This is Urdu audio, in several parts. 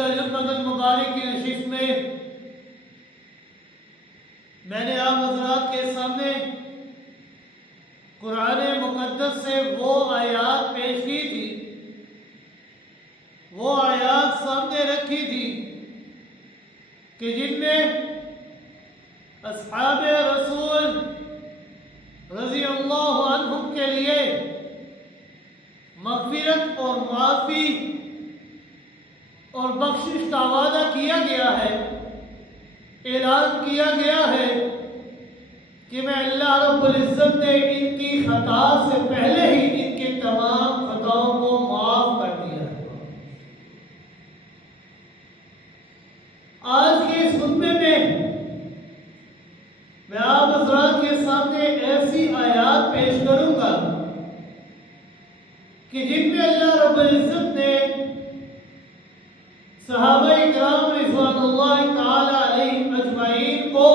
رمضان المبارک کی نشست میں میں نے آپ حضرات کے سامنے قرآن مقدس سے وہ آیات پیش کی تھی، وہ آیات سامنے رکھی تھی کہ جن میں اصحاب رسول رضی اللہ عنہم کے لیے مغفرت اور معافی اور بخشش کا وعدہ کیا گیا ہے، اعلان کیا گیا ہے کہ میں اللہ رب العزت نے ان کی خطا سے پہلے ہی ان کے تمام خطاؤں کو معاف کر دیا ہے۔ آج کے اس خطبے میں آپ حضرات کے سامنے ایسی آیات پیش کروں گا کہ جن میں اللہ رب العزت نے صحابہ کرام رضوان اللہ تعالی علیہم اجمعین کو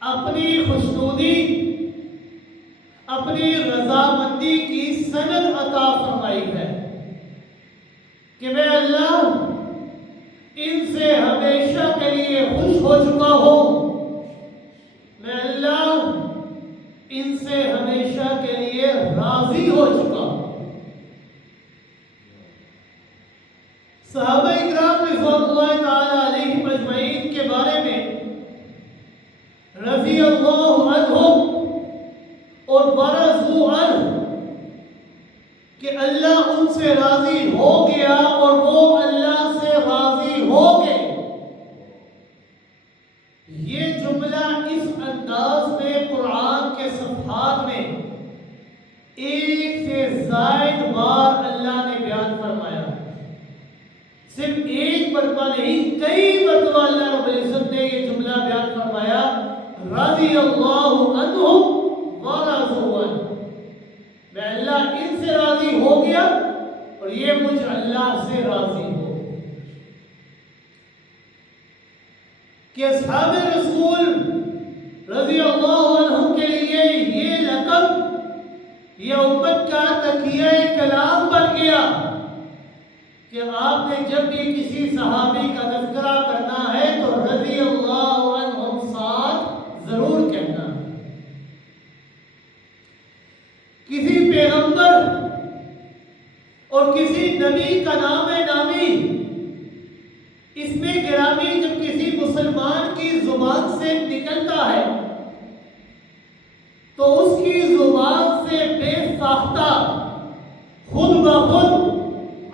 اپنی خوشنودی، اپنی رضامندی کی سند عطا فرمائی ہے کہ میں اللہ ان سے ہمیشہ کے لیے خوش ہو چکا ہوں، میں اللہ ان سے ہمیشہ کے لیے راضی ہو چکا ہوں۔ صحابہ اکرام رضوان اللہ تعالی علیہم اجمعین کے بارے میں رضی اللہ عنہم اور ورضوا عنہ کہ اللہ ان سے راضی ہو گیا اور وہ اللہ سے راضی ہو گئے، یہ جملہ اس انداز میں قرآن کے صفحات میں ایک سے زائد بار اللہ نے بیان فرمایا، صرف ایک مرتبہ نہیں، کئی مرتبہ اللہ رب العزت نے یہ جملہ بیان فرمایا، رضی اللہ عنہم ورضوا عنہ، میں اللہ ان سے راضی ہو گیا اور یہ مجھ اللہ سے راضی ہو۔ کہ اصحاب رسول رضی اللہ عنہم کے لیے یہ لقب یہ امت کا تکیہ کلام بن گیا کہ آپ نے جب بھی کسی صحابی کا تذکرہ کرنا ہے تو رضی اللہ عنہم ساتھ ضرور کہنا ہے۔ کسی پیغمبر اور کسی نبی کا نام نامی اس میں گرامی جب کسی مسلمان کی زبان سے نکلتا ہے تو اس کی زبان سے بے ساختہ خود بخود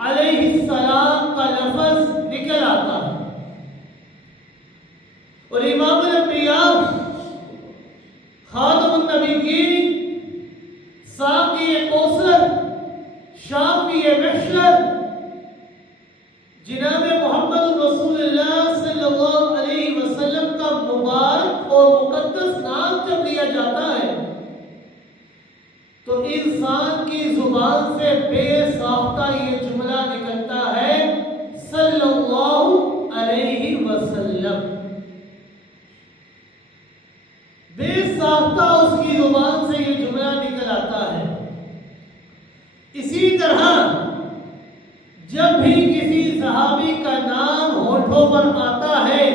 علیہ السلام کا لفظ نکل آتا ہے، اور امام الانبیاء خاتم النبیین ساقی کوثر شافی محشر جناب محمد رسول اللہ صلی اللہ علیہ وسلم کا مبارک اور مقدس نام جب لیا جاتا ہے تو انسان کی زبان سے بے ساختہ یہ جملہ نکلتا ہے صلی اللہ علیہ وسلم، بے ساختہ اس کی زبان سے یہ جملہ نکل آتا ہے۔ اسی طرح جب بھی کسی صحابی کا نام ہونٹوں پر آتا ہے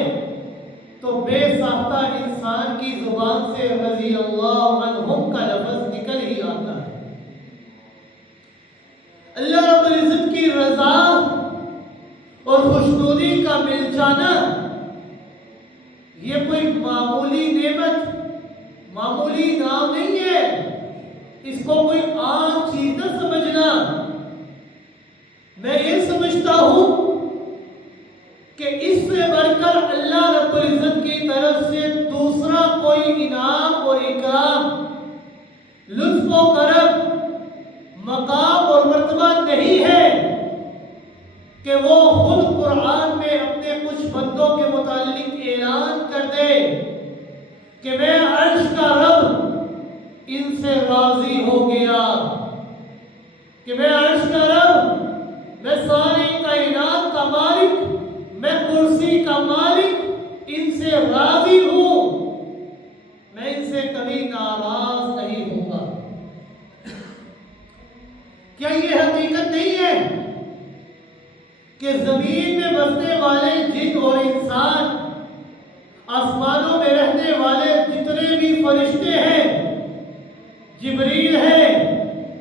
تو بے ساختہ انسان کی زبان سے رضی اللہ عنہم کا لفظ نکل ہی آتا ہے۔ اللہ رب العزت کی رضا اور خوشنودی کا مل جانا یہ کوئی معمولی نعمت، معمولی نام نہیں ہے، اس کو کوئی عام چیز نہ سمجھنا۔ میں یہ سمجھتا ہوں کہ اس سے بڑھ کر اللہ رب العزت کی طرف سے دوسرا کوئی انعام اور اکرام، لطف و کرم، مقام اور مرتبہ نہیں ہے کہ وہ خود قرآن میں اپنے کچھ بندوں کے متعلق اعلان کر دے کہ میں عرش کا رب ان سے راضی ہو گیا، کہ میں عرش کا رب، میں ساری کائنات کا مالک، میں کرسی کا مالک ان سے راضی ہوں، میں ان سے کبھی ناراض نہیں ہوں گا۔ کیا یہ حقیقت نہیں ہے کہ زمین میں بسنے والے جن اور انسان، آسمانوں میں رہنے والے جتنے بھی فرشتے ہیں، جبریل ہے،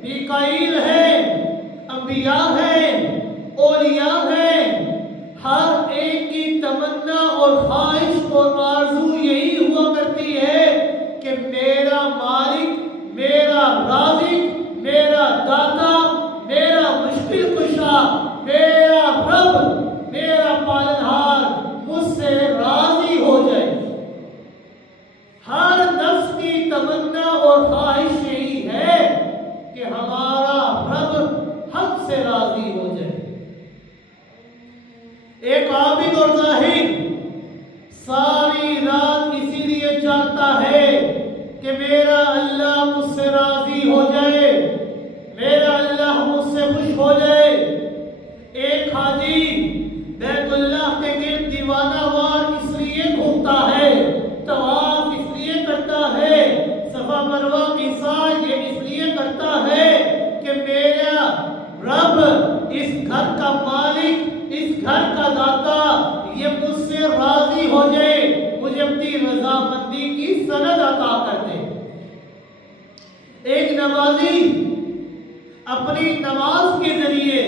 میکائیل ہے، انبیاء ہیں، اولیاء ہیں، ہر ایک کی تمنا اور خواہش اور آرزو یہی ہوا کرتی ہے کہ میرا مالک، میرا رازق، میرا داتا، میرا مشکل کشا، میرا رب، میرا پالنہار مجھ سے راضی ہو جائے۔ ہر نفس کی تمنا اور خواہش یہی ہے کہ ہمارا رب ہم سے راضی ہو جائے۔ ایک عابد اور زاہد ساری رات اسی لیے جاگتا ہے کہ میرا اللہ مجھ سے راضی ہو جائے، میرا اللہ مجھ سے خوش ہو جائے۔ ایک حاجی بیت اللہ کے گرد دیوانہ وار اس لیے گھومتا ہے، طواف اس لیے کرتا ہے، صفا مروہ کی سعی یہ اس لیے کرتا ہے کہ میرا رب، اس گھر کا مالک، اس گھر کا داتا یہ مجھ سے راضی ہو جائے، مجھے اپنی رضامندی کی سند عطا کر دے۔ ایک نمازی اپنی نماز کے ذریعے،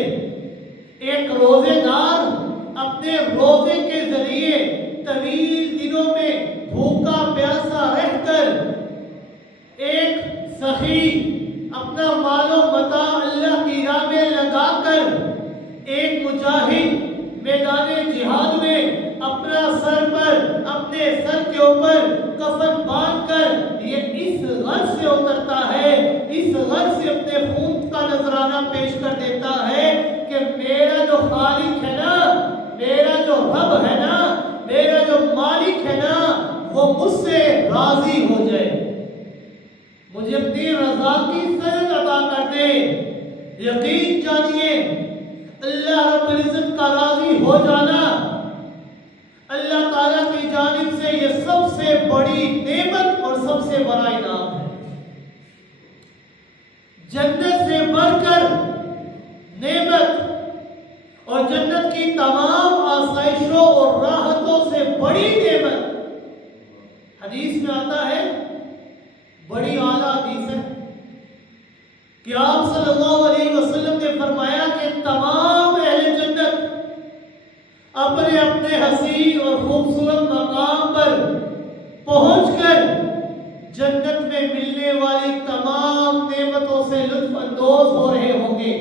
ایک روزے دار اپنے روزے کے ذریعے طویل دنوں میں بھوکا پیاسا رہ کر، ایک سخی اپنا مال و متاع اللہ کی راہ میں لگا کر، ایک مجاہد میدان جہاد میں اپنا سر پر، اپنے سر کے اوپر کفن باندھ کر یہ اس غرض سے اترتا ہے، اس غرض سے اپنے خون کا نذرانہ پیش کر دیتا ہے کہ میرا جو خالق ہے نا، میرا جو رب ہے نا، میرا جو مالک ہے نا، وہ مجھ سے راضی ہو جائے، مجھے اپنی رضا کی سند عطا کر دے۔ یقین جانیے اللہ رب العزت کا راضی ہو جانا اللہ تعالیٰ کی جانب سے یہ سب سے بڑی نعمت اور سب سے بڑا انعام ہے۔ جنت سے بڑھ کر نعمت اور جنت کی تمام آسائشوں اور راحتوں سے بڑی نعمت، حدیث میں آتا ہے، بڑی اعلیٰ حدیث ہے کہ آپ صلی اللہ علیہ وسلم نے فرمایا کہ تمام اہل جنت اپنے اپنے حسین اور خوبصورت مقام پر پہنچ کر جنت میں ملنے والی تمام نعمتوں سے لطف اندوز ہو رہے ہوں گے،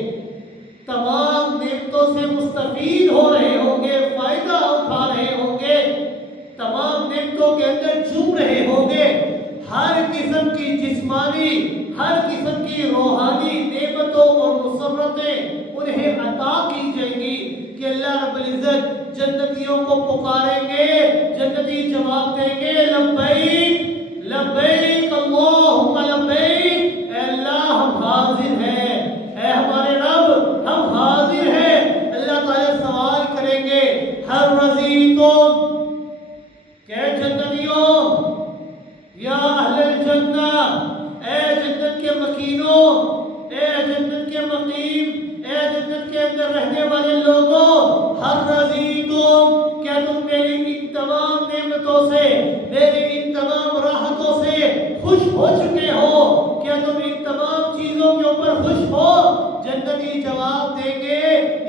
تمام نعمتوں سے مستفید ہو رہے ہوں گے، فائدہ اٹھا رہے ہوں گے، تمام نعمتوں کے اندر جھوم رہے ہوں گے۔ ہر قسم کی جسمانی، ہر قسم کی روحانی نعمتوں اور مسرتیں انہیں عطا کی جائیں گی کہ اللہ رب العزت جنتیوں کو پکاریں گے، جنتی جواب دیں گے، لبیک لبیک اللہم لبیک، اے اللہ ہم حاضر ہیں، اے ہمارے رب ہم حاضر ہیں۔ اللہ تعالیٰ سوال کریں گے، ہر رضیتم، کہ جنتیوں، یا اہل الجنہ، اے جنت کے مکینوں، اے جنت کے مقیم، اے جنت کے اندر رہنے والے لوگوں، ہر رضیتم، کیا تم میری ان تمام نعمتوں سے، میری ان تمام راحتوں سے خوش ہو چکے ہو؟ کیا تم ان تمام چیزوں کے اوپر خوش ہو؟ جنتی جواب دیں گے،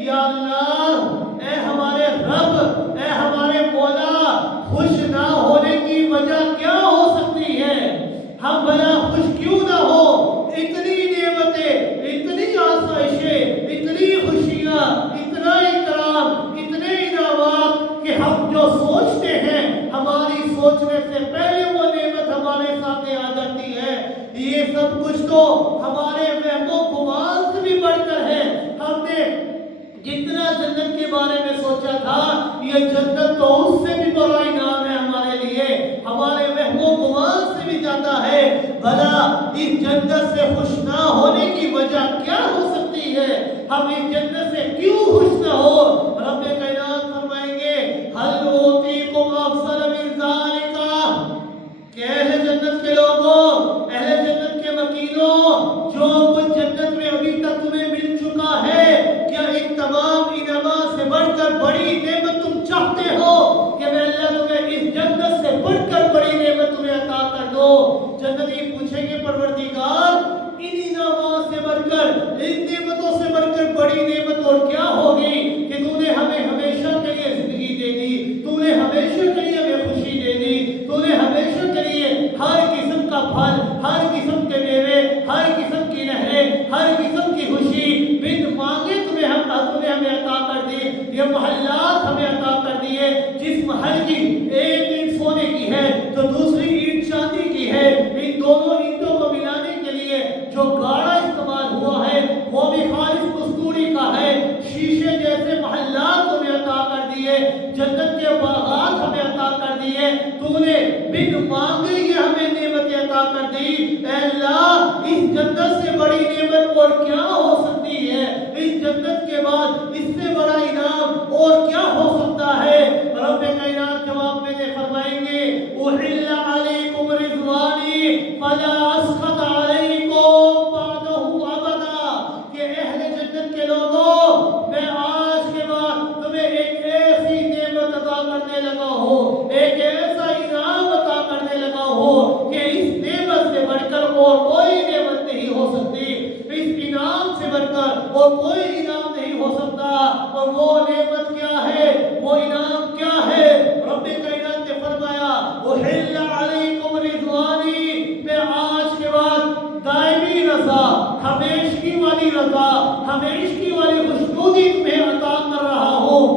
یا اللہ، اے ہمارے رب، اے ہمارے مولا، خوش نہ ہونے کی وجہ کیا ہو سکتی ہے؟ ہم بھلا خوش کیوں نہ ہو؟ اتنی نعمتیں، اتنی آسائشیں، اتنی خوشیاں، اتنا اکرام، اتنے انعامات کہ ہم جو سوچتے ہیں ہماری سوچنے سے پہلے وہ نعمت ہمارے سامنے آ جاتی ہے۔ یہ سب کچھ تو ہمارے وہم و گمان سے بھی بڑھ کر ہے۔ ہم نے جتنا جنت کے بارے میں سوچا تھا، یہ جنت تو اس سے بھی بڑا انعام ہے ہمارے لیے، ہمارے وہم و گمان سے بھی جاتا ہے۔ بھلا اس جنت سے خوش نہ ہونے کی وجہ کیا ہو سکتی ہے؟ ہم اس جنت سے کیوں خوش نہ ہو؟ رب کائنات فرمائیں گے، ہل اوتیکم افضل من ذالک، کہ اہل جنت کے لوگوں، اہل جنت کے مکینوں، جو کچھ جنت میں ابھی تک تمہیں مل چکا ہے، کیا ان تمام انعامات سے بڑھ کر بڑی نعمت تم چاہتے ہو کہ میں اللہ تمہیں اس جنت سے بڑھ کر بڑی نعمت تمہیں عطا کر دو، جنتی پوچھیں گے پروردگار ان انعامات سے بڑھ کر، ان نعمتوں سے بڑھ کر بڑی نعمت اور کیا ہوگی کہ تو نے ہمیں ہمیشہ کے لیے زندگی دے دی، تو نے ہمیشہ کے لیے ہمیں خوشی دے دی، تو نے ہمیشہ کے لیے ہر قسم کا پھل، ہر قسم کے میوے، ہر قسم کی نہریں، ہر قسم کی خوشی بن مانگے تم نے ہمیں عطا کر دی، یہ محلات ہمیں عطا کر دیے، جس محل کی ایک اینٹ سونے کی ہے تو دوسری اینٹ چاندی کی ہے، ان دونوں اینٹوں کو ملانے کے لیے جو گاڑا استعمال ہوا ہے وہ بھی خالص کستوری کا ہے، شیشے جیسے محلات تمہیں عطا کر دیے، جنت کے باغات ہمیں عطا کر دیے، تو نے بن مانگے یہ ہمیں نعمتیں عطا کر دی۔ اے اللہ اس جنت سے بڑی نعمت اور کیا ہو سکتی ہے، اس جنت کے بعد اس سے بڑا انعام اور کیا ہو سکتا ہے؟ رب کائنات جواب میں نے فرمائیں گے احل علیکم رضوانی فلا اسخط علیکم بعدہ ابدا، کہ اہل جنت کے لوگوں میں آج کے بعد تمہیں ایک ایسی نعمت عطا کرنے لگا ہوں، ایک ایسا انعام عطا کرنے لگا ہوں کہ اس نعمت سے بڑھ کر اور کوئی نعمت نہیں ہو سکتی، اس انعام سے بڑھ کر اور کوئی انعام نہیں ہو سکتا۔ اور وہ نعمت کیا ہے، وہ انعام کیا ہے؟ رب کائنات نے فرمایا احل علیکم رضوانی، میں آج کے بعد دائمی رضا، ہمیشگی والی رضا، ہمیشگی والی خوشنودی تمہیں عطا کر رہا ہوں،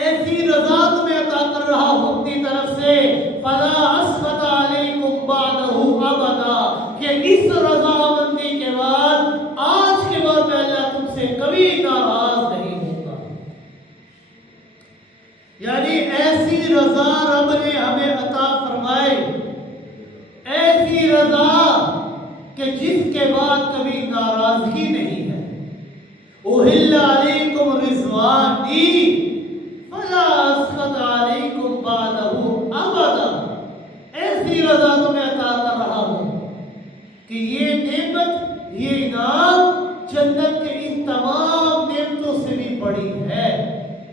ایسی رضا تمہیں عطا کر رہا ہوں اپنی طرف سے، فلا اسخط علیکم بعدہ ابدا، کہ اس رضا مندی کے بعد آج کے بعد میں اللہ تم سے کبھی ناراض نہیں ہوں گا۔ یعنی ایسی رضا رب نے ہمیں عطا فرمائی، ایسی رضا کہ جس کے بعد کبھی ناراضگی نہیں ہے۔ احل علیکم رضوانی فلا اسخط علیکم بعدہ ابدا، ایسی رضا تمہیں عطا کر رہا ہوں کہ یہ نعمت، یہ انعام جنت کے ان تمام نعمتوں سے بھی بڑی ہے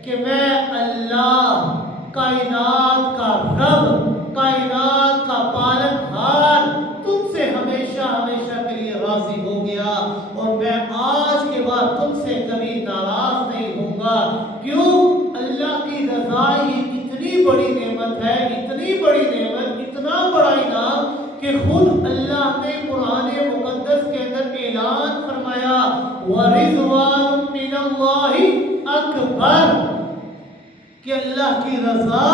کہ میں اللہ کائنات کا رب، کائنات کا پالنہار تم سے ہمیشہ ہمیشہ کے لیے راضی ہو گیا، اور میں آج کے بعد تم سے کبھی ناراض نہیں ہوں گا۔ کیوں؟ اللہ کی رضا یہ اتنی بڑی نعمت ہے، اتنی بڑی نعمت، اتنا بڑا انعام کہ خود اللہ نے قرآن مقدس کے اندر اعلان فرمایا وَرِضْوَانٌ مِّنَ اللَّهِ أَكْبَرُ، کہ اللہ کی رضا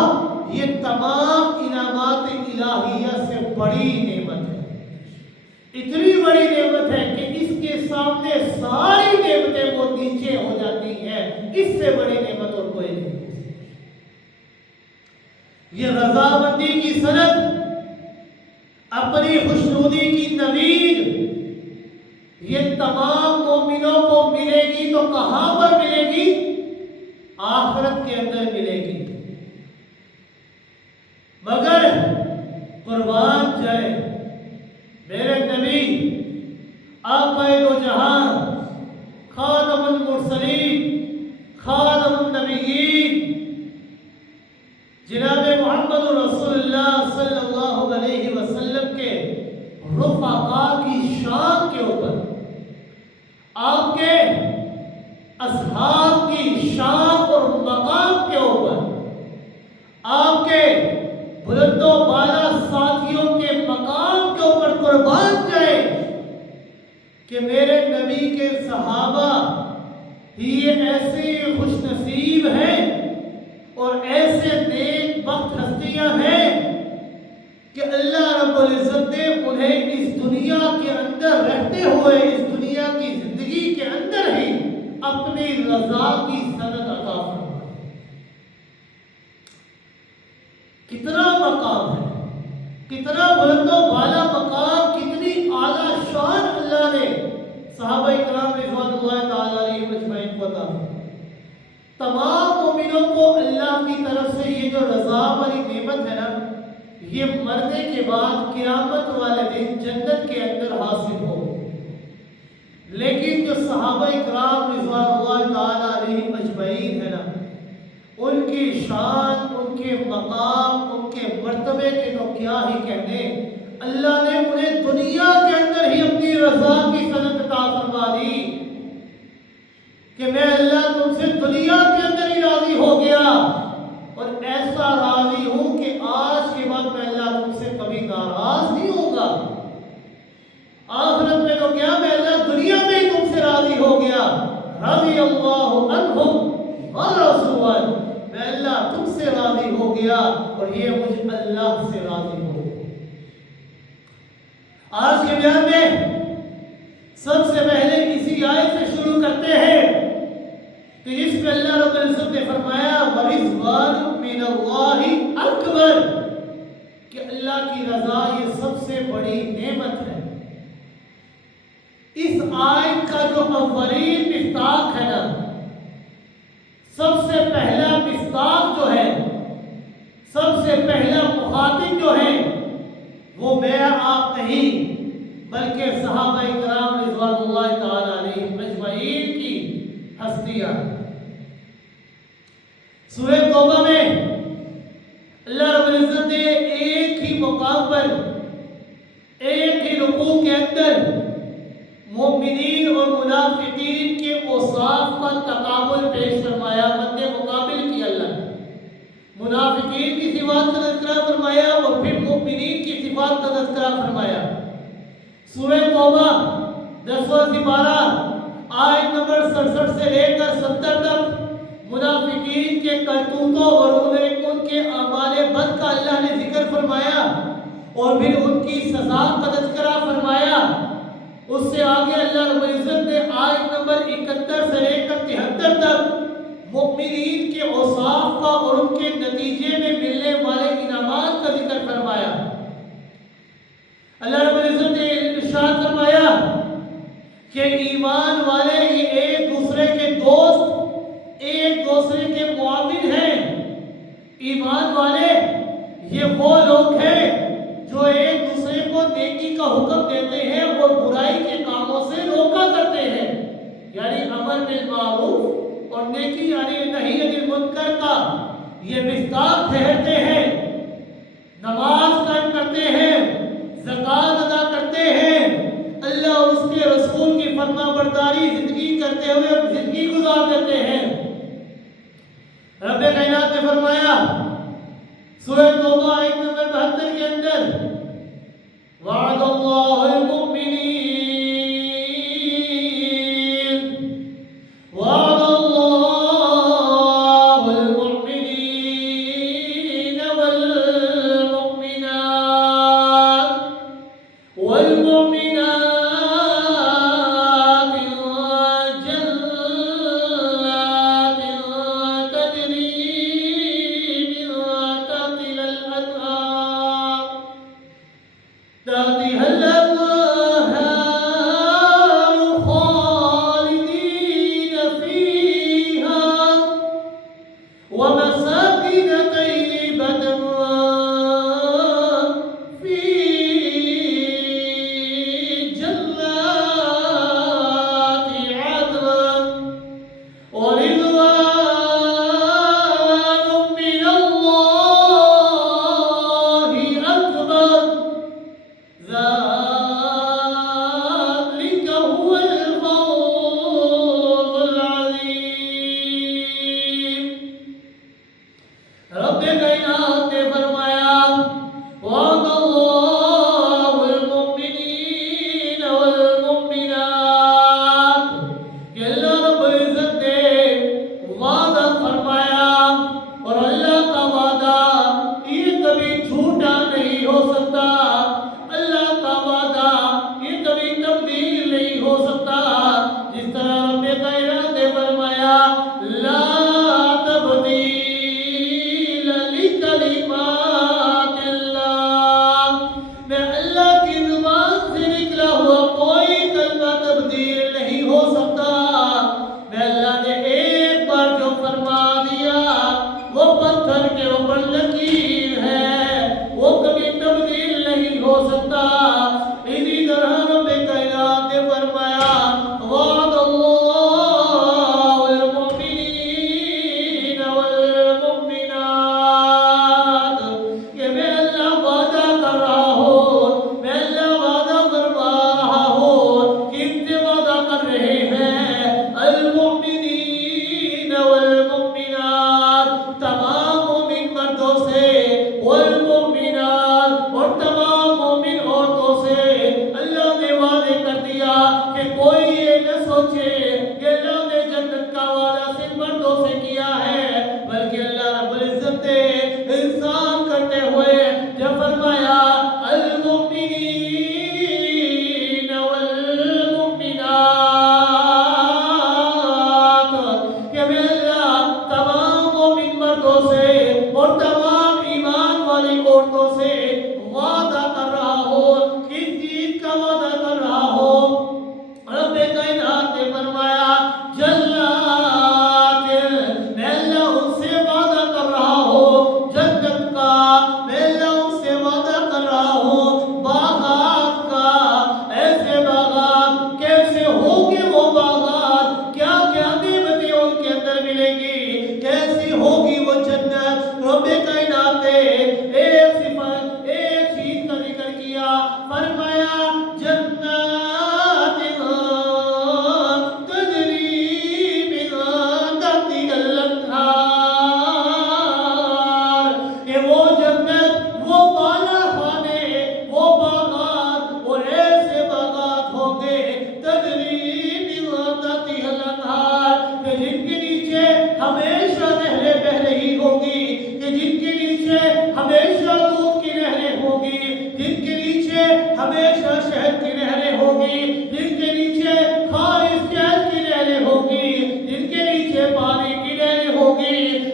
یہ تمام انعامات الہیہ سے بڑی نعمت ہے، اتنی بڑی نعمت ہے کہ اس کے سامنے ساری نعمتیں وہ نیچے ہو جاتی ہیں، اس سے بڑی نعمت اور کوئی نہیں۔ یہ رضا مندی کی سند، اپنی خوشنودی کی نوید یہ تمام مومنوں کو ملے گی تو کہاں پر ملے گی؟ آخرت کے اندر ملے گی، مگر قربان جائے میرے نبی آقا دو جہان، خاتم المرسلین، خاتم النبیین، جناب محمد رسول اللہ صلی اللہ علیہ وسلم کے رفقا کی شان کے اوپر، آپ کے اصحاب کی شان اور مقام کے اوپر، آپ کے بلند و بالا ساتھیوں کے مقام کے اوپر قربان جائے کہ میرے نبی کے صحابہ یہ ایسے خوش نصیب ہیں اور ایسے نیک بخت ہستیاں ہیں کہ اللہ رب العزت نے انہیں اس دنیا کے اندر رہتے ہوئے، اس دنیا کی زندگی کے اندر ہی اپنی رضا کی سند عطا فرمائی۔ کتنا مقام ہے، کتنا بلند و بالا مقام، کتنی اعلیٰ شان اللہ نے صحابہ اکرام رضوان اللہ تعالی علیہم اجمعین کو عطا فرمائی۔ تمام مومنوں کو اللہ کی طرف سے یہ جو رضا والی نعمت ہے نا، یہ مرنے کے بعد قیامت والے دن جنت کے اندر حاصل ہو، لیکن جو صحابہ اکرام رضوان اللہ تعالی علیہم اجمعین ہے نا، کی شان، ان کے مقام، ان کے مرتبے کے تو کیا ہی کہنے، اللہ نے انہیں دنیا کے اندر ہی اپنی رضا کی سند عطا فرما دی کہ میں اللہ تم سے دنیا کے اندر ہی راضی ہو گیا، اور ایسا راضی ہوں کہ آج کے بعد میں اللہ تم سے کبھی ناراض نہیں ہوگا۔ آخرت میں تو کیا، میں اللہ دنیا میں ہی تم سے راضی ہو گیا، رضی اللہ عنہم ورضوا عنہ، میں اللہ تم سے راضی ہو گیا اور یہ مجھ اللہ سے راضی ہو گیا۔ آج کے بیان میں سب سے پہلے اسی آیت سے شروع کرتے ہیں کہ جس میں اللہ رب العزت نے فرمایا وَرِضْوَانٌ مِّنَ اللَّهِ أَكْبَرُ، کہ اللہ کی رضا یہ سب سے بڑی نعمت ہے۔ اس آیت کا جو اولین مصداق ہے نا، سب سے پہلا مصداق جو ہے، سب سے پہلا مخاطب جو ہے، وہ میں آپ نہیں بلکہ صحابہ کرام رضوان اللہ تعالی علیہم اجمعین کی ہستیاں۔ سورہ توبہ میں اللہ رب العزت نے ایک ہی مقام پر، ایک ہی رکوع کے اندر مومنین اور منافقین کے اوصاف کا تقابل پیش فرمایا، مد مقابل کیا اللہ نے۔ منافقین کی صفات کا تذکرہ فرمایا اور پھر مومنین کی صفات کا تذکرہ فرمایا۔ سورہ توبہ 10واں سپارہ آیت نمبر 67 سے لے کر 70 تک منافقین کے کرتوتوں اور ان کے اعمال بد کا اللہ نے ذکر فرمایا اور پھر ان کی سزا کا تذکرہ فرمایا۔ اس سے آگے اللہ رب العزت نے آیت نمبر 71 سے لے کر 73 تک مؤمنین کے اوصاف کا اور ان کے نتیجے میں ملنے والے انعامات کا ذکر فرمایا۔ اللہ رب العزت نے ارشاد فرمایا کہ ایمان والے یہ ایک دوسرے کے دوست، ایک دوسرے کے معاون ہیں۔ ایمان والے یہ وہ لوگ ہیں جو ایک دوسرے کو نیکی کا حکم دیتے ہیں اور برائی کے کاموں سے روکا کرتے ہیں، یعنی امر بالمعروف اور نیکی یعنی نہی عن المنکر کا یہ مصداق ٹھہرتے ہیں، نماز قائم کرتے ہیں، زکوٰۃ ادا کرتے ہیں، اللہ اور اس کے رسول کی فرما برداری زندگی کرتے ہوئے زندگی گزار دیتے ہیں۔ رب کائنات نے فرمایا سورہ توبہ آیت نمبر 72 کے اندر وعد اللہ المؤمنین وعد اللہ المؤمنین والمؤمنات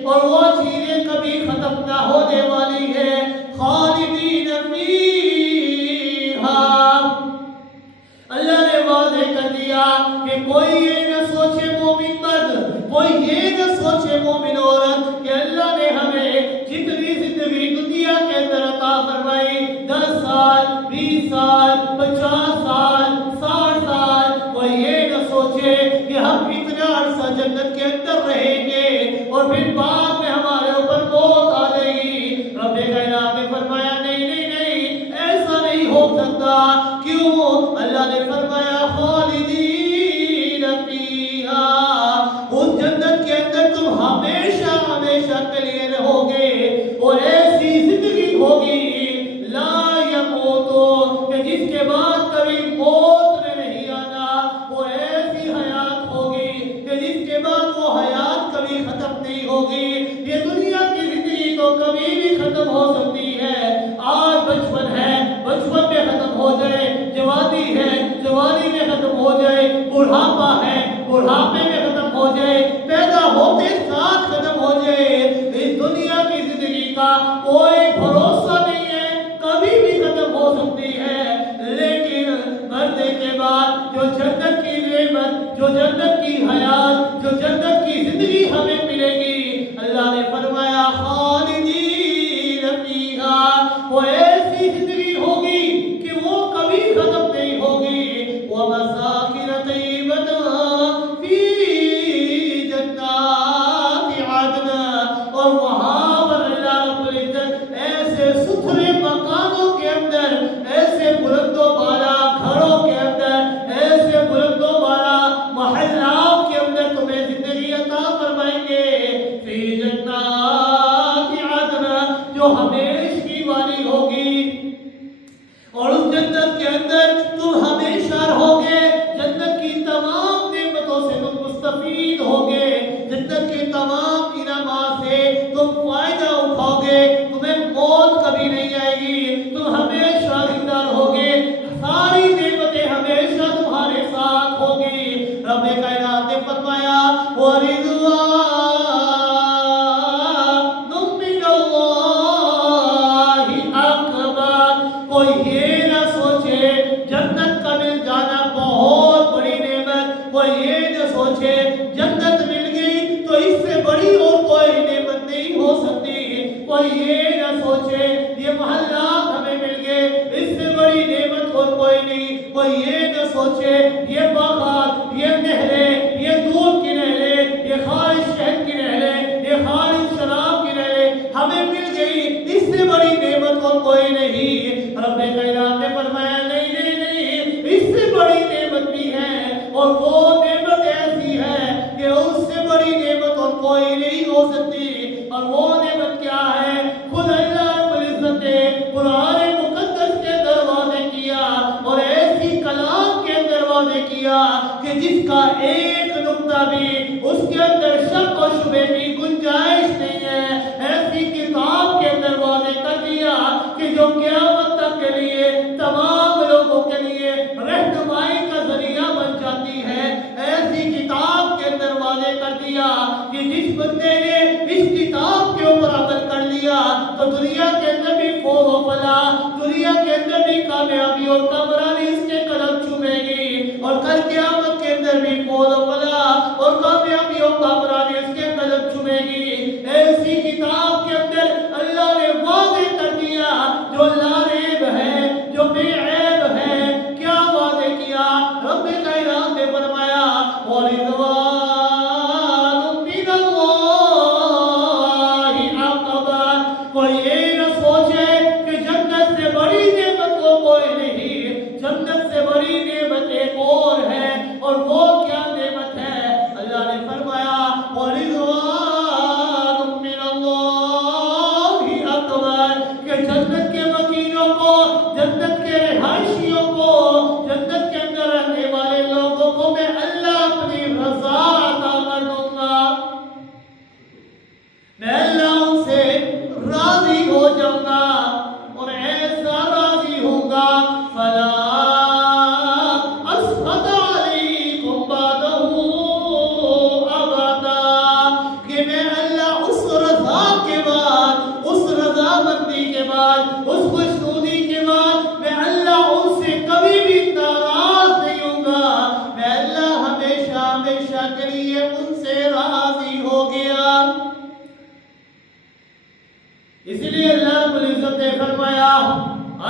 اور وہ چیزیں کبھی ختم نہ ہونے والی ہے. خالدین فیہا. اللہ نے واضح کر دیا کہ کوئی یہ نہ سوچے مومن مرد، کوئی یہ نہ سوچے مومن عورت کہ اللہ نے ہمیں جتنی زندگی دنیا کے اندر عطا فرمائی، 10 سال 20 سال 50 سال 60 سال، کوئی یہ نہ سوچے کہ ہم اتنا عرصہ جنت کے اندر رہیں گے اور پھر بعد میں ہمارے اوپر موت آ جائے گی. رب کائنات نے فرمایا نہیں نہیں نہیں، ایسا نہیں ہو سکتا. کیوں؟ اللہ نے فرمایا خالدین فیہا، اس جنت کے اندر تم ہمیشہ ہمیشہ کے لیے رہو گے. وہ ایسی زندگی ہوگی لا یموتو، کہ جس کے بعد کبھی موت نے نہیں آنا. وہ ایسی حیات ہوگی کہ جس کے بعد وہ حیات کبھی ختم نہیں ہوگی. یہ دنیا کی زندگی تو کبھی بھی ختم ہو سکتی ہے. آج بچپن ہے، بچپن میں ختم ہو جائے. جوانی ہے، جوانی میں ختم ہو جائے. بڑھاپا ہے، بڑھاپے میں ختم ہو جائے. پیدا ہوتے ساتھ ختم ہو جائے. اس دنیا کی زندگی کا کوئی بھروسہ نہیں ہے، کبھی بھی ختم ہو سکتی ہے. لیکن مرنے کے بعد جو جنت کی نعمت، جو جنت کی حیات، جو جنت کی زندگی ہمیں ملے گی، اللہ نے فرمایا خالدین فیہا، وہ ایسی زندگی ہوگی کہ وہ کبھی ختم نہیں ہوگی. وَمَسَاكِنَ طَيِّبَةً فِي جَنَّاتِ عَدْنٍ، اور وہاں پر اللہ رب العزت ایسے ستھرے مکانوں کے اندر، ایسے بلند و بالا گھروں کے اندر، ایسے بلند و بالا محلات کے اندر تمہیں زندگی عطا فرمائیں گے. فی جنات عدن، جو ہمیشگی والی ہوگی. اور اس جنت کے اندر تم ہمیشہ رہو گے. جنت کی تمام نعمتوں سے تم مستفید ہوگے. جنت کے تمام انعامات سے تم فائدہ اٹھاؤ گے. تمہیں موت کبھی نہیں آئے گی. تم ہمیشہ زندہ رہو گے. ساری نعمتیں ہمیشہ تمہارے ساتھ ہوگی. رب کائنات نے فرمایا وَرِضْوَانٌ مِّنَ اللَّهِ أَکْبَرُ. کوئی یہ نہ سوچے جنت کا مل جانا بہت بڑی نعمت. کوئی یہ نہ سوچے جنت مل گئی تو اس سے بڑی اور کوئی نعمت نہیں ہو سکتی. کوئی یہ نہ سوچے یہ محلات ہمیں مل گئے، اس سے بڑی نعمت اور کوئی نہیں. کوئی یہ نہ سوچے یہ باغات، یہ نہریں، یہ دودھ کی نہریں، یہ خالص شہد کی نہریں، یہ خالص شراب کی نہریں ہمیں مل گئی، اس سے بڑی نعمت اور کوئی نہیں. رب کائنات نے فرمایا نہیں نہیں نہیں، اس سے بڑی نعمت بھی ہے. اور وہ نعمت ایسی ہے کہ اس سے بڑی نعمت اور کوئی نہیں ہو سکتی. اور وہ نعمت کیا ہے؟ خود اللہ رب العزت نے قرآن مقدس کے دروازے کیا اور ایسی کلام کے دروازے کیا کہ جس کا ایک نقطہ بھی اس کے اندر شک و شبہ کی گنجائش نہیں ہے. ایسی کتاب کے دروازے کر دیا کہ جو قیامت تک کے لیے تمام لوگوں کے لیے رہنمائی کا ذریعہ بن جاتی ہے. ایسی کتاب کے دروازے کر دیا کہ جس بندے نے اس کتاب کے اوپر عمل کر لیا تو دنیا کے اندر بھی فوز و فلاح، دنیا کے اندر بھی کامیابی اور کامرانی اس کے قدم چومے گی. اور کل قیامت کے اندر بھی فوز و فلاح اور کامیابی اور کامرانی اس کے قدم چومے گی. ایسی کتاب کے اندر اللہ نے واضح کر دیا جو لا ریب ہے، جو بے عیب ہے. کیا واضح کیا؟ رب کائنات نے فرمایا وَرِضْوَانٌ مِّنَ اللَّهِ أَکْبَرُ. کوئی یہ نہ سوچے کہ جنت سے بڑی نعمت وہ کوئی نہیں. جنت سے بڑی نعمت ایک اور ہے. اور وہ کیا نعمت ہے؟ اللہ نے فرمایا وَرِضْوَانٌ مِّنَ اللَّهِ أَکْبَرُ، کہ جنت کے مکینوں کو، جنت کے رہائشیوں کو، جنت کے اندر رہنے والے لوگوں کو میں اللہ اپنی رضا عطا کر دوں گا. میں اللہ ان سے راضی ہو جاؤں گا اور ایسا راضی ہوں گا فلا اسخط علیکم بعدہ ابدا، کہ میں اللہ اس اسی لیے اللہ رب العزت نے فرمایا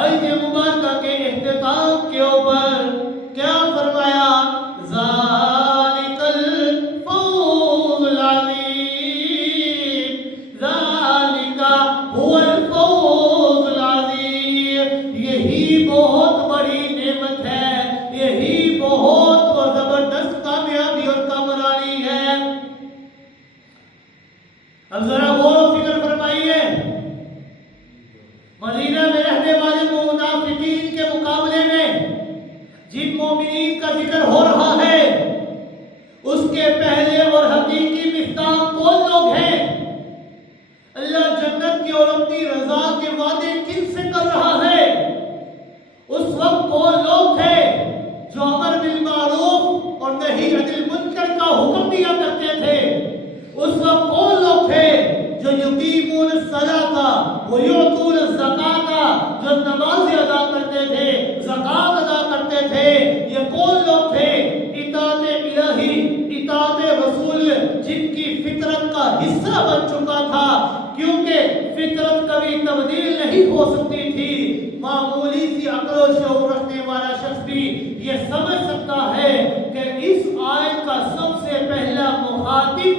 آیت مبارکہ کے اختتام کے اوپر کیا فرمایا؟ ذالک الفوز العظیم، ذالک هو الفوز العظیم، یہی بہت بڑی نعمت ہے، یہی بہت زبردست کامیابی اور کامرانی ہے۔ اب ذرا غور و فکر فرمائیے، مدینہ میں رہنے والے منافقین کے مقابلے میں جن مومنین کا ذکر ہو رہا ہے اس کے پہلے اور حقیقی مفتاح کون لوگ ہیں؟ اللہ جنت کی اور اپنی رضا کے وعدے کن سے کر رہا ہے؟ اس وقت کون لوگ تھے جو امر بالمعروف اور نہی عن المنکر کا حکم دیا کرتے تھے؟ اس وقت کون لوگ تھے جو یقیمون الصلاۃ ویؤتون الزکاۃ، جو نماز ادا کرتے تھے، زکات ادا کرتے تھے؟ یہ کون لوگ تھے؟ اطاعت الہی، اطاعت رسول، جن کی فطرت کا حصہ بن چکا تھا، کیونکہ فطرت کبھی تبدیل نہیں ہو سکتی تھی۔ معمولی سی عقل و شعور رکھنے والا شخص بھی یہ سمجھ سکتا ہے کہ اس آیت کا سب سے پہلا مخاطب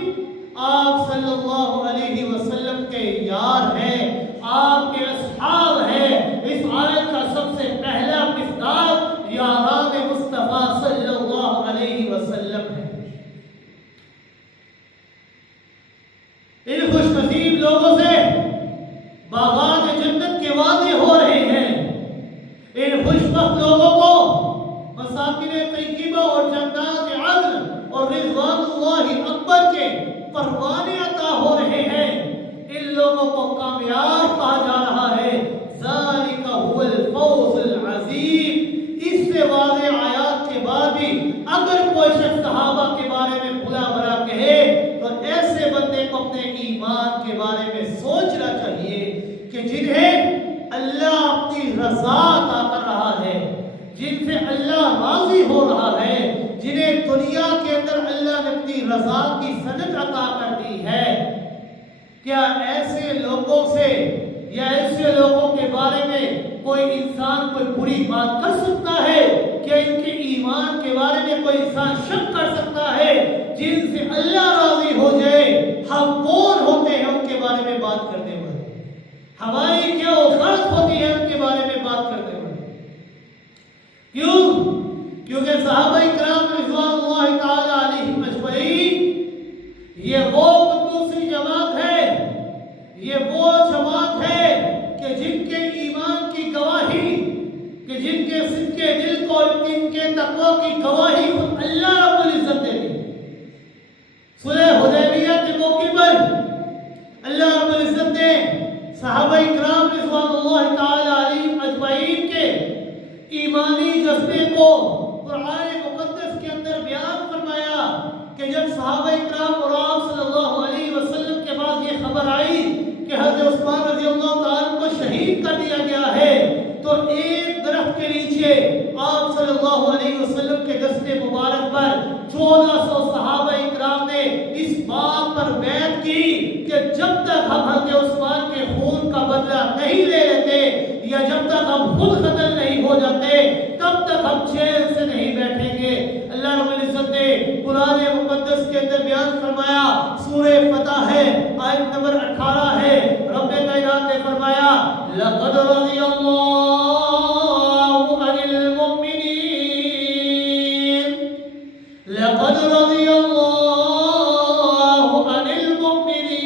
آپ صلی اللہ علیہ وسلم کے یار ہیں، آپ کے اصحاب ہیں۔ اس آیت کا سب سے پہلا مصداق یاران مصطفیٰ صلی اللہ علیہ وسلم ہے۔ ان خوش نصیب لوگوں سے باغات جنت کے وعدے ہو رہے ہیں، ان خوش بخت لوگوں کو مساکن طیبہ اور جنات عدن اور رضوان اللہ اکبر کے پروانے عطا ہو رہے ہیں، ان لوگوں کو کامیاب کہا جا رہا ہے۔ ذالک هو الفوز العظیم۔ اس سے واضح آیات کے بعد بھی اگر کوئی شخص صحابہ کے بارے میں بھلا بھلا کہے تو ایسے بندے کو اپنے ایمان کے بارے میں سوچنا چاہیے کہ جنہیں اللہ اپنی رضا عطا کر رہا ہے، جن سے اللہ راضی ہو رہا ہے، جنہیں دنیا کے اندر اللہ نے اپنی رضا کی سند عطا کر دی ہے، کیا ایسے لوگوں سے یا ایسے لوگوں کے بارے میں کوئی انسان کوئی بری بات کر سکتا ہے؟ کیا ان کے ایمان کے بارے میں کوئی انسان شک کر سکتا ہے؟ جن سے اللہ راضی ہو جائے، ہم کون ہوتے ہیں ان کے بارے میں بات کرنے والے؟ ہماری کیا اوقات ہوتی ہے ان کے بارے میں بات کرنے والے؟ کیوں؟ کیونکہ صحابہ کرام رضوان اللہ تعالی علیہم اجمعین یہ وہ دوسری جماعت ہے، یہ وہ جماعت ہے کہ جن کے ایمان کی گواہی، کہ جن کے صدق دل کو، جن کے تقوی کی گواہی خود اللہ رب العزت نے دی۔ صلح حدیبیہ کے موقع پر اللہ رب العزت نے صحابہ کرام رضوان اللہ تعالی علیہم اجمعین کے ایمانی جذبے کو قرآن مقدس کے اندر بیان فرمایا کہ جب صحابہ کرام اور آپ صلی اللہ علیہ وسلم کے بعد یہ خبر آئی کہ حضرت عثمان رضی اللہ تعالیٰ کو شہید کر دیا گیا ہے، تو ایک درخت کے نیچے آپ صلی اللہ علیہ وسلم کے دست مبارک پر 1400 صحابہ اکرام نے اس بات پر بیعت کی کہ جب تک ہم حضرت عثمان کے خون کا بدلہ نہیں لے لیتے یا جب تک ہم خود قتل نہیں ہو جاتے تب تک ہم چین سے نہیں بیٹھیں گے۔ اللہ رب العزت نے قرآن مقدس کے اندر بیان فرمایا، سورہ فتح ہے، آیت نمبر 18 ہے، رب کائنات نے فرمایا لَقَدْ رَضِيَ اللَّهُ عَنِ الْمُؤْمِنِينَ، لَقَدْ رَضِيَ اللَّهُ عَنِ الْمُؤْمِنِينَ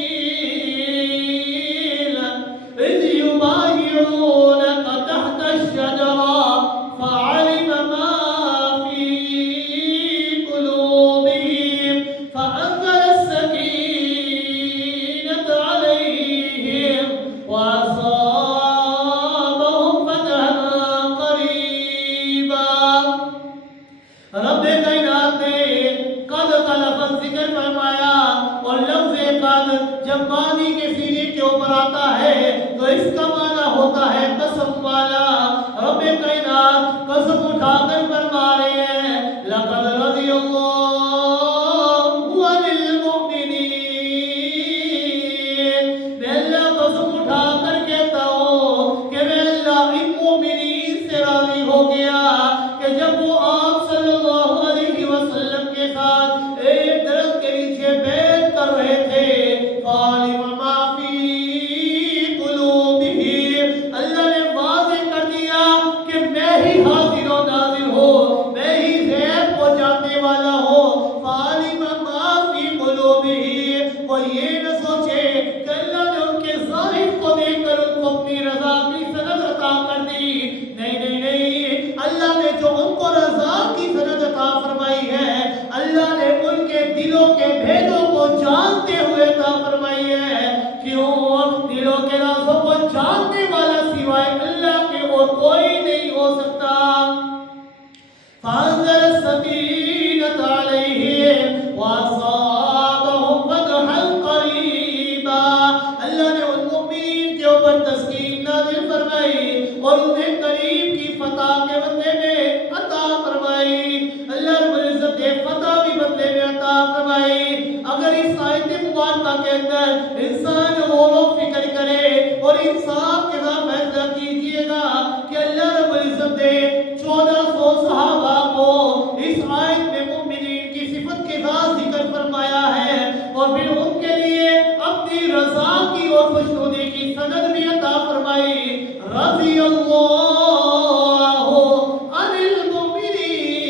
إِذْ يُبَايِعُونَكَ تَحْتَ الشَّجَرَةِ فَعَلِمَ مَا فِي قُلُوبِهِمْ فَأَنزَلَ السَّكِينَةَ عَلَيْهِمْ وَأَصَابَهُمْ فَتْحًا قَرِيبًا۔ رب کائنات نے قد کا لفظ ذکر فرمایا، اور لفظ قد جب ماضی کے سینے کے اوپر آتا ہے تو اس کا معنی ہوتا ہے قسم والا۔ رب کائنات قسم اٹھا کر فرما رہے ہیں لقد رضی اللہ عن المؤمنین، میں اللہ قسم اٹھا کر کیوں؟ دلوں کے رازوں کو جاننے والا سوائے اللہ کے اور کوئی نہیں ہو سکتا۔ فَأَنزَلَ السَّكِينَةَ عَلَيْهِمْ وَأَصَابَهُمْ فَتْحًا قَرِيبًا، اللہ نے ان مومنین کے اوپر تسکین نازل فرمائی اور انہیں قریب کی فتح کے بدلے میں عطا فرمائی۔ اللہ رب العزت نے فتح بھی بدلے میں عطا فرمائی۔ اگر اس آیت مبارکہ کے اندر انسان غور و فکر کرے اور انصاف کے ساتھ فیصلہ کیجئے گا کہ اللہ رب العزت نے 1400 صحابہ کو اس آیت میں مومنین کی صفت کے ساتھ ذکر فرمایا ہے اور پھر ان کے لیے اپنی رضا کی اور خوشنودی کی سند بھی عطا فرمائی۔ رضی اللہ عن المؤمنین،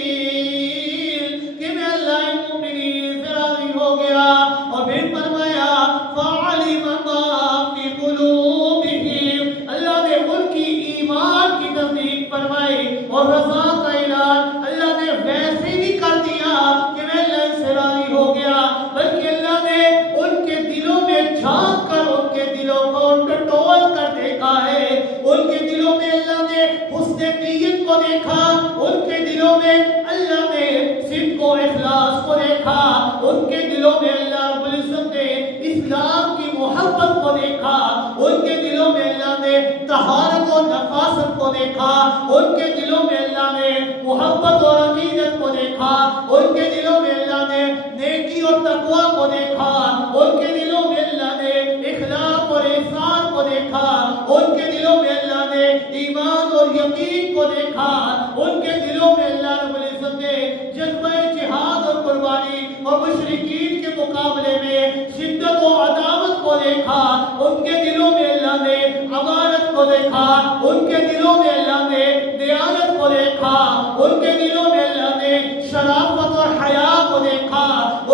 کہ میں اللہ ان مومنین سے راضی ہو گیا، اور پھر فرمایا فَعَلِمَ مَا فِي قُلُوبِهِمْ، اللہ نے ان کی ایمان کی تصدیق فرمائی اور رضا کا اعلان اللہ نے ویسے ہی کر دیا کہ میں اللہ ان سے راضی ہو گیا، بلکہ اللہ نے ان کے دلوں میں جھانک کر ان کے دلوں کو ٹٹول کر دیکھا ہے۔ ان کے دلوں میں اللہ نے حسن نیت کو دیکھا، ان کے دلوں میں اللہ نے صدق و اخلاص کو دیکھا، ان کے دلوں میں اللہ رب العزت نے اسلام کی محبت کو دیکھا، ان کے دلوں میں اللہ نے طہارت و نفاست کو دیکھا، ان کے دلوں میں اللہ نے محبت اور عقیدت کو دیکھا، ان کے دلوں میں اللہ نے نیکی اور تقوی کو دیکھا، ان کے دلوں میں اللہ نے اخلاق اور احسان کو دیکھا، ان کے دلوں میں اللہ نے ایمان اور یقین کو دیکھا، ان کے دلوں میں اللہ رب العزت نے جذبہ جہاد اور قربانی اور مشرکین کے مقابلے میں شدت و عداوت کو دیکھا، ان کے دلوں میں اللہ نے امانت کو دیکھا، ان کے دلوں میں اللہ نے دیانت کو دیکھا، ان کے دلوں میں اللہ نے شرافت اور حیا کو دیکھا،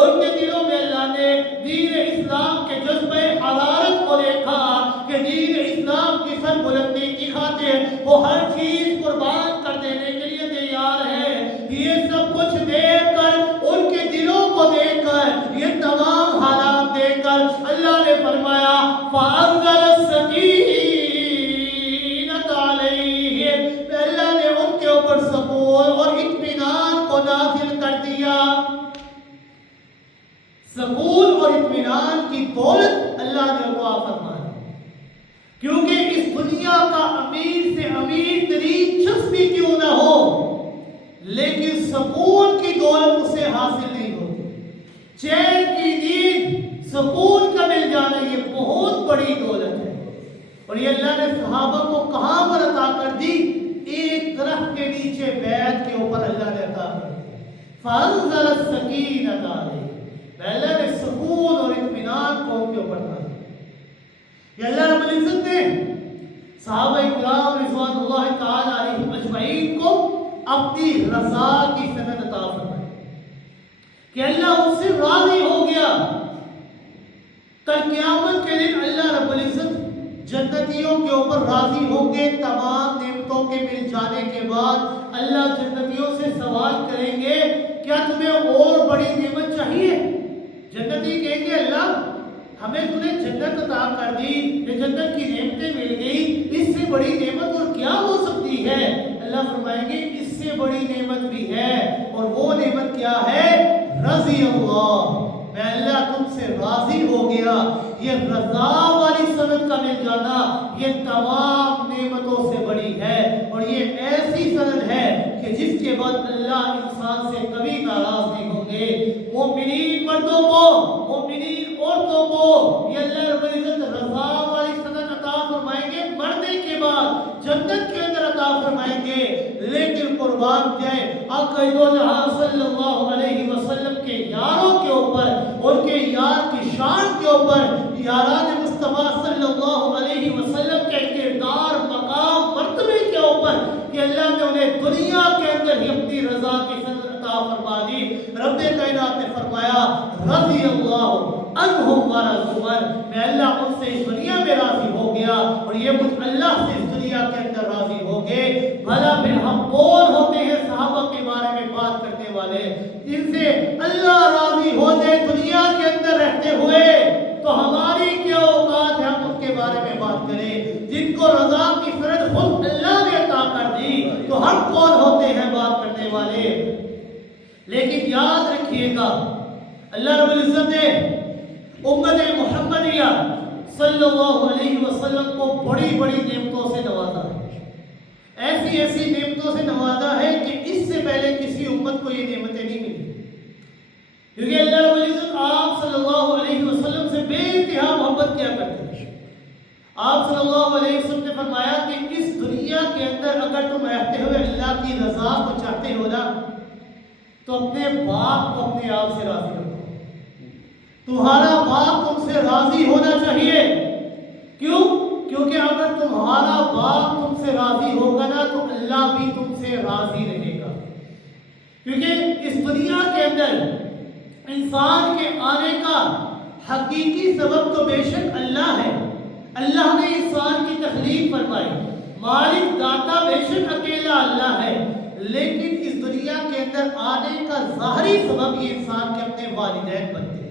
ان کے دلوں میں اللہ نے دین اسلام کے جذبہ حرارت کو دیکھا کہ دین اسلام کی سربلندی کی خاطر وہ ہر چیز قربان کر دینے کے لیے تیار ہے۔ یہ سب کچھ دیکھ کر، ان کے دلوں کو دیکھ کر، یہ تمام حالات دیکھ کر اللہ نے فرمایا فَأَنزَلَ السَّكِينَةَ عَلَيْهِمْ، اللہ نے ان کے اوپر سکون اور اطمینان کو نازل کر دیا۔ سکون اور اطمینان کی دولت اللہ نے عطا فرمائی، کیونکہ اس دنیا کا امیر سے امیر ترین شخص بھی کیوں نہ ہو، لیکن سکون کی دولت اسے حاصل نہیں ہوتی۔ چین کی نیند، سکون کا مل جانا، یہ بہت بڑی دولت ہے، اور یہ اللہ نے صحابہ کو کہاں پر عطا کر دی؟ ایک درخت کے نیچے بیعت کے اوپر اللہ نے عطا کر دی۔ فَأَنزَلَ السَّكِينَةَ عَلَيْهِمْ، اللہ نے سکون اور اطمینان کو ان کے اوپر ڈالا۔ یہ اللہ رب العزت نے صحابہ کرام رضوان اللہ تعالی علیہم اجمعین کو اپنی رضا کی سند عطا فرمائی کہ اللہ ان سے راضی ہو گیا۔ کل قیامت کے دن اللہ رب العزت جنتیوں کے اوپر راضی ہوں گے۔ تمام نعمتوں کے مل جانے کے بعد اللہ جنتیوں سے سوال کریں گے کیا تمہیں اور بڑی نعمت چاہیے؟ جنتی کہیں گے اللہ ہمیں تو نے جنت عطا کر دی، یہ جنت کی نعمتیں مل گئی، اس سے بڑی نعمت اور کیا ہو سکتی ہے؟ اللہ فرمائیں گے اس سے بڑی نعمت بھی ہے، اور وہ نعمت کیا ہے؟ رضی اللہ، میں اللہ تم سے راضی ہو گیا۔ یہ رضا والی سند کا مل جانا یہ تمام نعمتوں سے بڑی ہے، اور یہ ایسی سند ہے کہ جس کے بعد اللہ انسان سے کبھی ناراض نہیں ہوں گے۔ مومنین مردوں کو، مومنین عورتوں کو یہ اللہ رب العزت رضا والی سند عطا فرمائیں گے، مرنے کے بعد جنت کے اندر عطا فرمائیں گے۔ لیکن قربان جائے آقا دو جہاں صلی اللہ علیہ وسلم کے یاروں کے اوپر، ان کے یار کی شان کے اوپر، یاران مصطفیٰ صلی اللہ علیہ وسلم کے کردار، مقام، مرتبے کے اوپر کہ اللہ نے انہیں دنیا کے اندر ہی اپنی رضا کی سند عطا فرما دی۔ رب کائنات نے فرمایا رضی اللہ عنہم ورضوا عنہ، میں اللہ ان سے اس دنیا میں راضی ہو گیا اور یہ مجھ اللہ سے اس دنیا کے اندر راضی ہو گئے۔ بھلا پھر ہم کون ہوتے ہیں صحابہ کے بارے میں بات کرنے والے؟ جن سے اللہ راضی ہو جائے دنیا کے اندر رہتے ہوئے تو ہماری کیا اوقات ہے کو رضا کی فرض خود اللہ نے عطا کر دی تو ہم کون ہوتے ہیں بات کرنے والے؟ لیکن یاد رکھیے گا اللہ رب العزت نے امت محمدیہ صلی اللہ علیہ وسلم کو بڑی بڑی نعمتوں سے نوازا ہے، ایسی ایسی نعمتوں سے نوازا ہے کہ اس سے پہلے کسی امت کو یہ نعمتیں نہیں ملی، کیونکہ اللہ رب العزت آپ صلی اللہ علیہ وسلم سے بے انتہا محبت کیا کرتے ہیں۔ آپ صلی اللہ علیہ وسلم نے فرمایا کہ اس دنیا کے اندر اگر تم رہتے ہوئے اللہ کی رضا کو چاہتے ہو نا تو اپنے باپ کو اپنے آپ سے راضی رکھو، تمہارا باپ تم سے راضی ہونا چاہیے۔ کیوں؟ کیونکہ اگر تمہارا باپ تم سے راضی ہوگا نا تو اللہ بھی تم سے راضی رہے گا، کیونکہ اس دنیا کے اندر انسان کے آنے کا حقیقی سبب تو بے شک اللہ ہے، اللہ نے انسان کی تخلیق فرمائی، مالک داتا بے شک اکیلا اللہ ہے، لیکن اس دنیا کے اندر آنے کا ظاہری سبب یہ انسان کے اپنے والدین بنتے ہیں،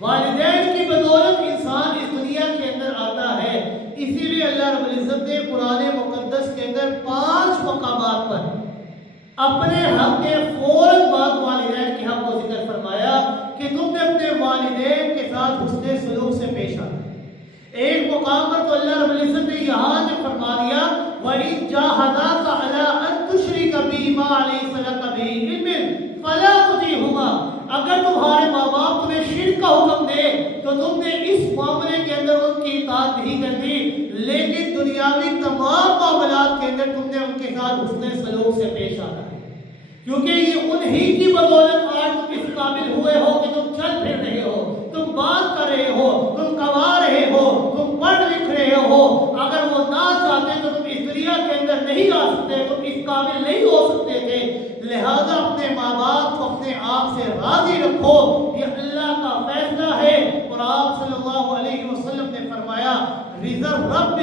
والدین کی بدولت انسان اس دنیا کے اندر آتا ہے۔ اسی لیے اللہ رب العزت نے قرآن مقدس کے اندر 5 مقامات پر اپنے حق کے فوراً بعد والدین کے حق کو ذکر فرمایا کہ تم نے اپنے والدین کے ساتھ حسن سلوک سے پیش آنا۔ ایک مقام پر تو اللہ رب العزت نے یہاں نے فرما دیا وَإِن جَاهَدَاكَ عَلَىٰ أَن تُشْرِكَ بِي مَا لَيْسَ لَكَ بِهِ عِلْمٌ فَلَا تُطِعْهُمَا، اگر تمہارے ماں باپ تمہیں شرک کا حکم دے تو تم نے اس معاملے کے اندر ان کی اطاعت نہیں کرنی، لیکن دنیاوی تمام معاملات کے اندر تم نے ان کے ساتھ حسن سلوک سے پیش آنا ہے، کیونکہ یہ انہی کی بدولت آج تم اس قابل ہوئے ہو کہ تم چل پھر رہے ہو، تم بات کر رہے ہو، تم کما رہے ہو، تم پڑھ لکھ رہے ہو۔ اگر وہ نہ چاہتے تو تم اس دنیا کے اندر نہیں آ سکتے، تم اس قابل نہیں ہو سکتے تھے۔ لہذا اپنے ماں باپ کو اپنے آپ سے راضی رکھو، یہ اللہ کا فیصلہ ہے۔ اور آپ صلی اللہ علیہ وسلم نے فرمایا رضا الرب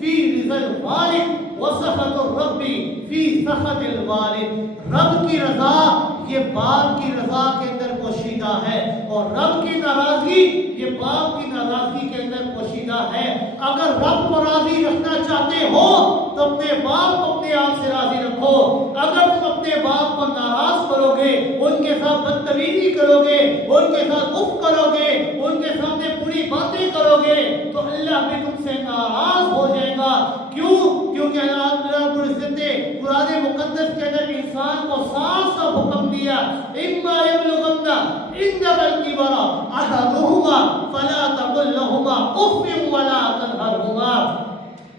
فی رضا الوالد وسخط الرب فی سخط الوالد، رب کی رضا یہ باپ کی رضا کے اندر پوشیدہ ہے، اور رب کی ناراضگی یہ باپ کی ناراضگی کے اندر پوشیدہ ہے۔ اگر رب کو راضی رکھنا چاہتے ہو تو اپنے باپ کو اپنے آپ سے راضی رکھو، اگر تم اپنے باپ کو ناراض کرو گے، ان کے ساتھ بدتمیزی کرو گے، ان کے ساتھ اف کرو گے، ان کے سامنے بری باتیں کرو گے تو اللہ بھی تم سے ناراض ہو جائے گا۔ کیوں؟ کیونکہ اللہ رب العزت نے قرآن مقدس کے اندر انسان کو صاف صاف حکم دیا اما یبلغن عندک الکبر احدہما فلا تقل لہما اف ولا تنہرہما،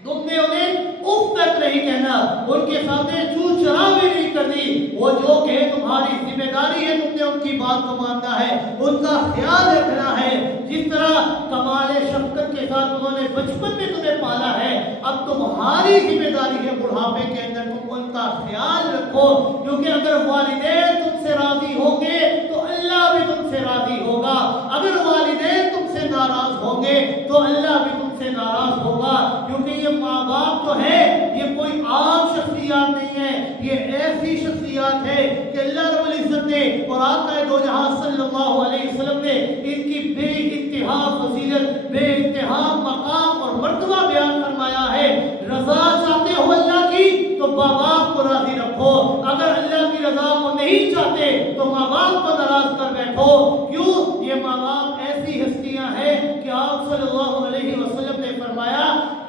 تم نے انہیں اف تک نہیں کہنا، ان کے سامنے چو چرا بھی نہیں کرنی، وہ جو کہے تمہاری ذمہ داری ہے، تم نے ان کی بات کو ماننا ہے، ان کا خیال رکھنا ہے۔ جس طرح کمال شفقت کے ساتھ انہوں نے بچپن میں تمہیں پالا ہے، اب تمہاری ذمہ داری ہے بڑھاپے کے اندر تم ان کا خیال رکھو، کیونکہ اگر والدین تم سے راضی ہوں گے تو اللہ بھی تم سے راضی ہوگا، اگر والدین تم سے ناراض ہوں گے تو اللہ بھی تم سے ناراض ہوگا، کیونکہ یہ ماں باپ جو ہے یہ کوئی عام شخصیات نہیں ہے، یہ ایسی شخصیات ہے کہ اللہ رب العزت نے اور آقا دو جہاں صلی اللہ علیہ وسلم نے ان کی بے انتہا فضیلت، بے انتہا مقام اور مرتبہ بیان فرمایا ہے۔ رضا چاہتے ہو اللہ کی تو ماں باپ کو راضی رکھو، اگر اللہ کی رضا کو نہیں چاہتے تو ماں باپ کو ناراض کر بیٹھو۔ کیوں؟ یہ ماں باپ ایسی ہستیاں ہیں کہ آپ صلی اللہ علیہ وسلم نے فرمایا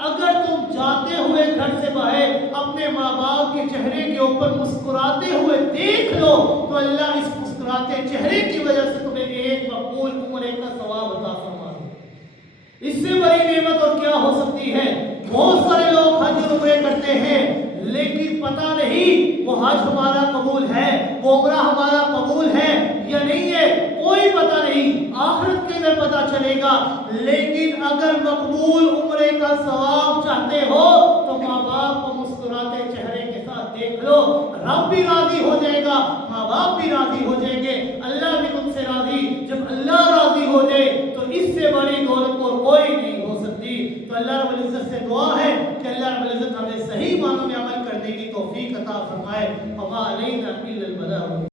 اگر تم جاتے ہوئے گھر سے باہر اپنے ماں باپ کے چہرے کے اوپر مسکراتے ہوئے دیکھ لو تو اللہ اس مسکراتے چہرے کی وجہ سے تمہیں ایک مقبول عمرے کا ثواب عطا فرما دے۔ اس سے بڑی نعمت اور کیا ہو سکتی ہے؟ بہت سارے لوگ حج اور عمرے کرتے ہیں لیکن پتہ نہیں وہ حج ہمارا قبول ہے، وہ عمرہ ہمارا قبول ہے یا نہیں ہے، کوئی پتہ نہیں، آخرت کے اندر پتہ چلے گا۔ لیکن اگر مقبول عمرے کا ثواب چاہتے ہو تو ماں باپ کو مسکراتے چہرے کے ساتھ دیکھ لو، رب بھی راضی ہو جائے گا، ماں باپ بھی راضی ہو جائیں گے۔